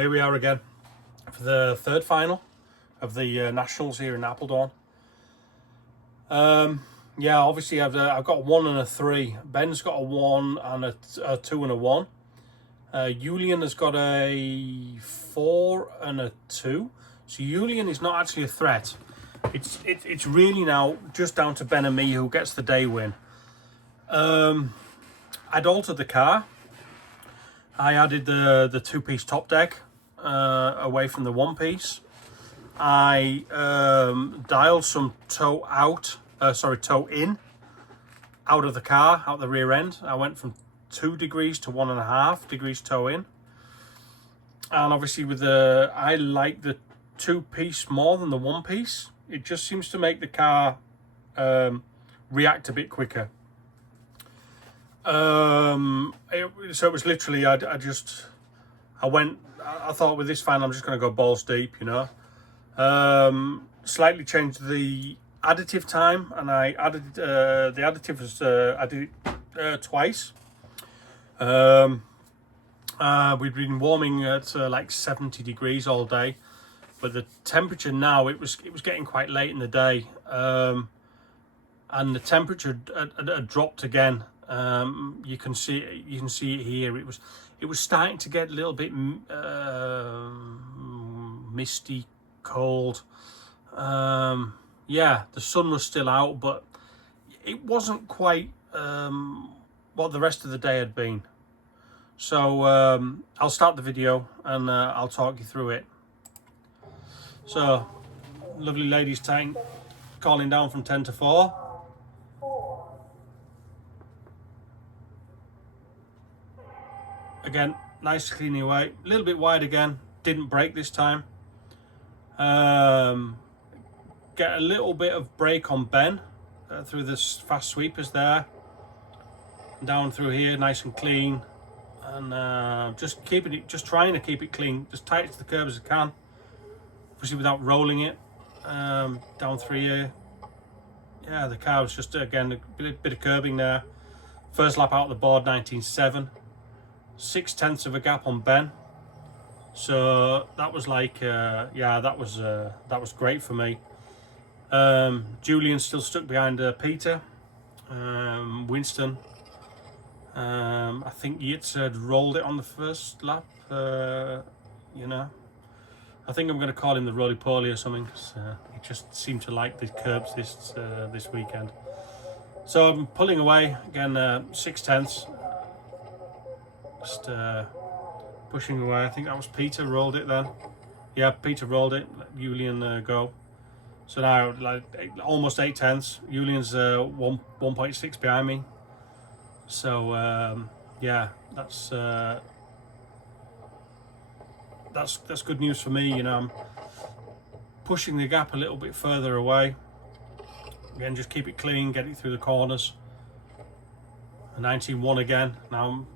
Here we are again for the third final of the Nationals here in Apeldoorn. Yeah, obviously I've got a 1 and a 3. Ben's got a 1 and a 2 and a 1. Julian has got a 4 and a 2. So Julian is not actually a threat. It's really now just down to Ben and me who gets the day win. I'd altered the car. I added the 2-piece top deck away from the 1-piece. I dialed some toe in out of the car, out the rear end. I went from 2 degrees to 1.5 degrees toe in. And obviously with I like the 2-piece more than the 1-piece. It just seems to make the car react a bit quicker. So it was literally, I thought with this fan I'm just going to go balls deep, you know. Slightly changed the additive time, and I added the additive was I did it twice. We'd been warming at like 70 degrees all day, but the temperature now, it was getting quite late in the day, and the temperature had dropped again. You can see it here. It was starting to get a little bit misty, cold. Yeah, the sun was still out, but it wasn't quite what the rest of the day had been. So I'll start the video and I'll talk you through it. So, lovely ladies tank calling down from 10 to 4. Again, nice cleaning away. A little bit wide again. Didn't break this time. Get a little bit of break on Ben through the fast sweepers there. Down through here, nice and clean. And just trying to keep it clean. Just tight to the curb as I can. Obviously without rolling it. Down through here. Yeah, the car was just, again, a bit of curbing there. First lap out of the board, 19.7. 0.6 of a gap on Ben. So that was like, yeah, that was great for me. Julian still stuck behind Peter. Winston. I think Yates had rolled it on the first lap. You know, I think I'm going to call him the roly-poly or something, because he just seemed to like the curbs this weekend. So I'm pulling away again, 0.6. Just pushing away. I think that was Peter rolled it then. Yeah, Peter rolled it. Let Julian go. So now, like almost 0.8. Julian's 1.6 behind me. So yeah, that's good news for me. You know, I'm pushing the gap a little bit further away. Again, just keep it clean, get it through the corners. 19.1 again. Now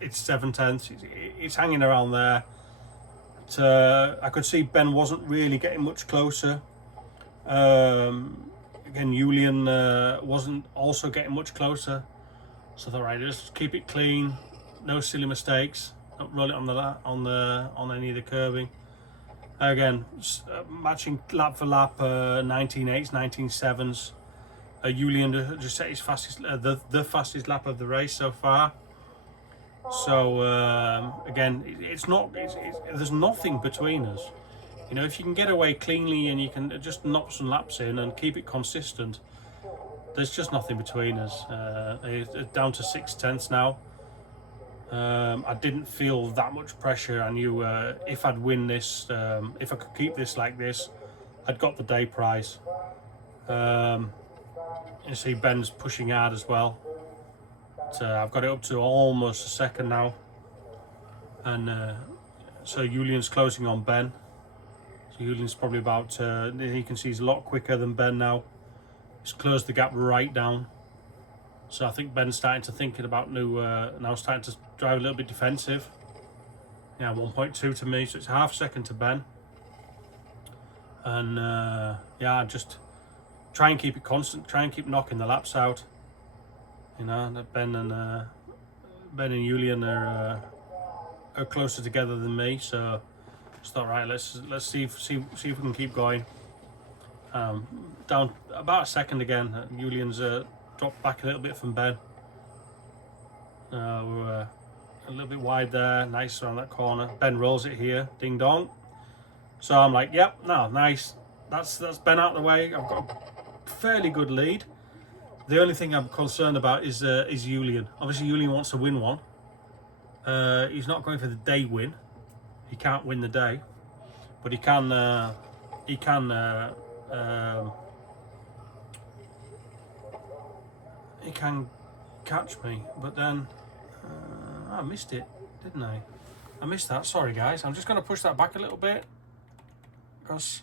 it's 0.7. It's hanging around there. But, I could see Ben wasn't really getting much closer. Again, Julian wasn't also getting much closer. So I thought, right, just keep it clean, no silly mistakes. Don't roll it on any of the curbing. Again, matching lap for lap, 19.8s, 19.7s. Julian just set his fastest, the fastest lap of the race so far. So again, there's nothing between us. You know, if you can get away cleanly and you can just knock some laps in and keep it consistent, there's just nothing between us. It's down to 0.6 now. I didn't feel that much pressure. I knew if I'd win this, if I could keep this like this, I'd got the day prize. You see Ben's pushing hard as well. But, I've got it up to almost a second now. And so Julian's closing on Ben. So Julian's probably about, you can see he's a lot quicker than Ben now. He's closed the gap right down. So I think Ben's starting to think about now starting to drive a little bit defensive. Yeah, 1.2 to me, so it's half second to Ben. And yeah, just try and keep it constant, try and keep knocking the laps out. You know, that Ben and Julian are are closer together than me, so it's not right. Let's see if we can keep going. Down about a second again. Julian's dropped back a little bit from Ben. We're a little bit wide there. Nice around that corner. Ben rolls it here. Ding dong. So I'm like, yep, no, nice. That's Ben out of the way. I've got a fairly good lead. The only thing I'm concerned about is Julian. Obviously, Julian wants to win one. He's not going for the day win. He can't win the day, but he can catch me. But then I missed it, didn't I? I missed that. Sorry, guys. I'm just going to push that back a little bit because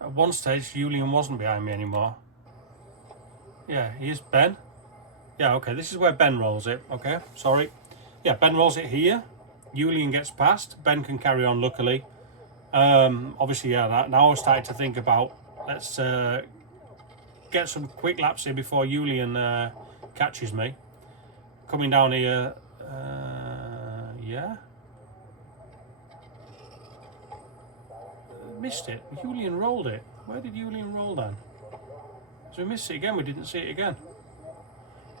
at one stage Julian wasn't behind me anymore. Yeah, here's Ben. Yeah, okay, this is where Ben rolls it. Okay, sorry. Yeah, Ben rolls it here. Julian gets past. Ben can carry on, luckily. Obviously, yeah, now I've started to think about, let's get some quick laps here before Julian catches me. Coming down here, yeah. Missed it. Julian rolled it. Where did Julian roll then? So we missed it again. We didn't see it again.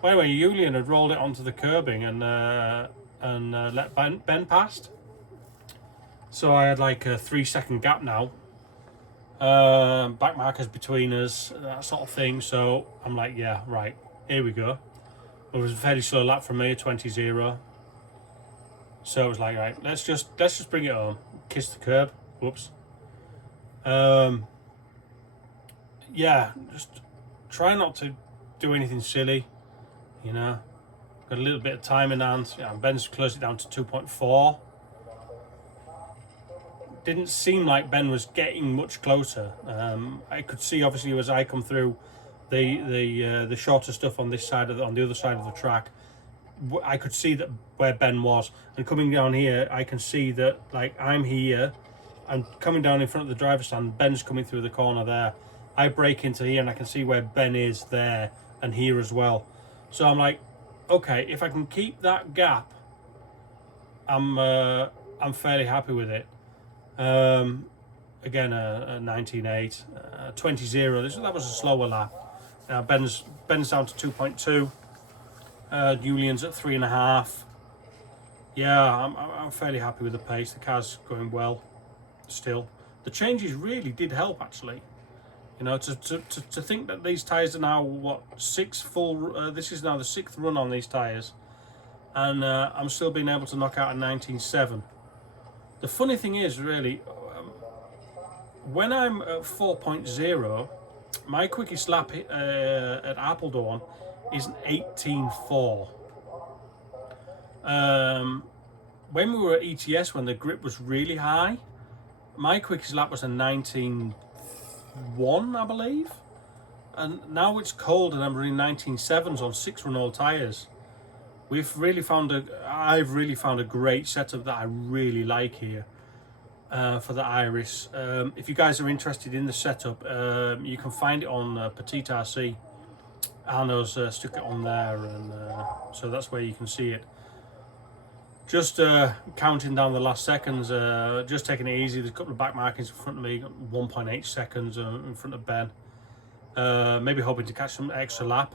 Well, anyway, Julian had rolled it onto the curbing and let Ben past. So I had like a 3-second gap now. Back markers between us, that sort of thing. So I'm like, yeah, right, here we go. It was a fairly slow lap from me, 20-0. So it was like, right, let's just bring it home. Kiss the curb. Whoops. Yeah, just try not to do anything silly, you know. Got a little bit of time in hand. Yeah, Ben's closed it down to 2.4. Didn't seem like Ben was getting much closer. I could see, obviously, as I come through the shorter stuff on this side on the other side of the track, I could see that where Ben was. And coming down here, I can see that, like, I'm here and coming down in front of the driver's stand. Ben's coming through the corner there. I break into here and I can see where Ben is there and here as well. So I'm like, okay, if I can keep that gap, I'm fairly happy with it. Again, a 19.8, 20-0. That was a slower lap. Now Ben's down to 2.2. Julian's at 3.5. Yeah, I'm fairly happy with the pace. The car's going well still. The changes really did help, actually. You know, to think that these tyres are now, what, 6 full... this is now the 6th run on these tyres. And I'm still being able to knock out a 19.7. The funny thing is, really, when I'm at 4.0, my quickest lap at Apeldoorn is an 18.4. When we were at ETS, when the grip was really high, my quickest lap was a 19.1, I believe. And now it's cold and I'm running 19.7s on 6-run old tyres. I've really found a great setup that I really like here for the Iris. If you guys are interested in the setup, you can find it on Petite RC. Arno's stuck it on there, and so that's where you can see it. Just counting down the last seconds, just taking it easy. There's a couple of back markings in front of me, 1.8 seconds in front of Ben. Maybe hoping to catch some extra lap.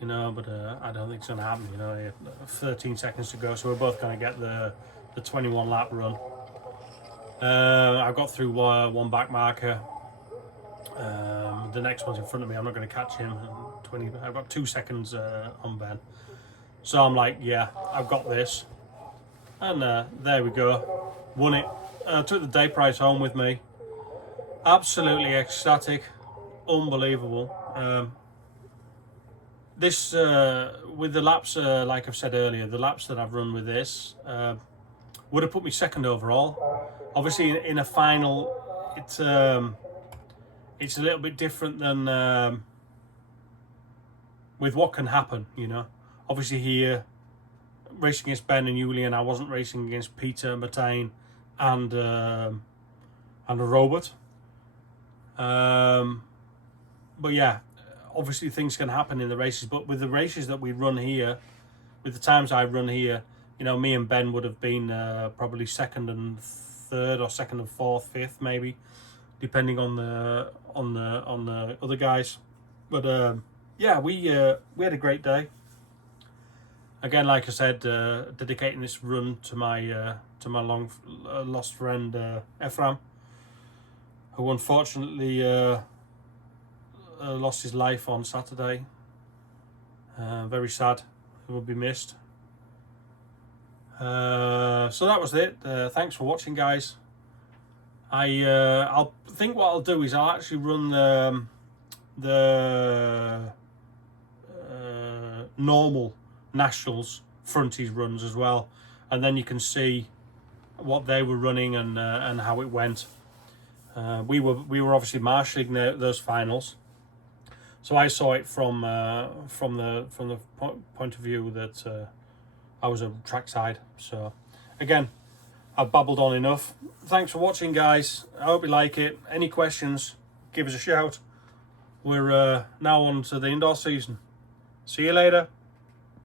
You know, but I don't think it's going to happen. You know, 13 seconds to go, so we're both going to get the 21 lap run. I've got through one back marker. The next one's in front of me. I'm not going to catch him. I've got 2 seconds on Ben, so I'm like, yeah, I've got this. And there we go, won it. Took the day prize home with me. Absolutely ecstatic, unbelievable. This, with the laps, like I've said earlier, the laps that I've run with this would have put me second overall. Obviously, in a final, it's a little bit different than with what can happen, you know. Obviously here, racing against Ben and Julian, I wasn't racing against Peter, Martijn, and a Robert. But yeah, obviously things can happen in the races, but with the races that we run here, with the times I run here, you know, me and Ben would have been probably second and third, or second and fourth, fifth maybe, depending on the other guys. But yeah, we had a great day. Again, like I said, dedicating this run to my long lost friend Ephraim, who unfortunately lost his life on Saturday. Very sad. He will be missed. So that was it. Thanks for watching, guys. I'll think what I'll do is I'll actually run the normal nationals frontage runs as well, and then you can see what they were running and how it went. We were obviously marshalling those finals, so I saw it from the point of view that I was a trackside. So again, I've babbled on enough. Thanks for watching, guys. I hope you like it. Any questions, give us a shout. We're now on to the indoor season. See you later.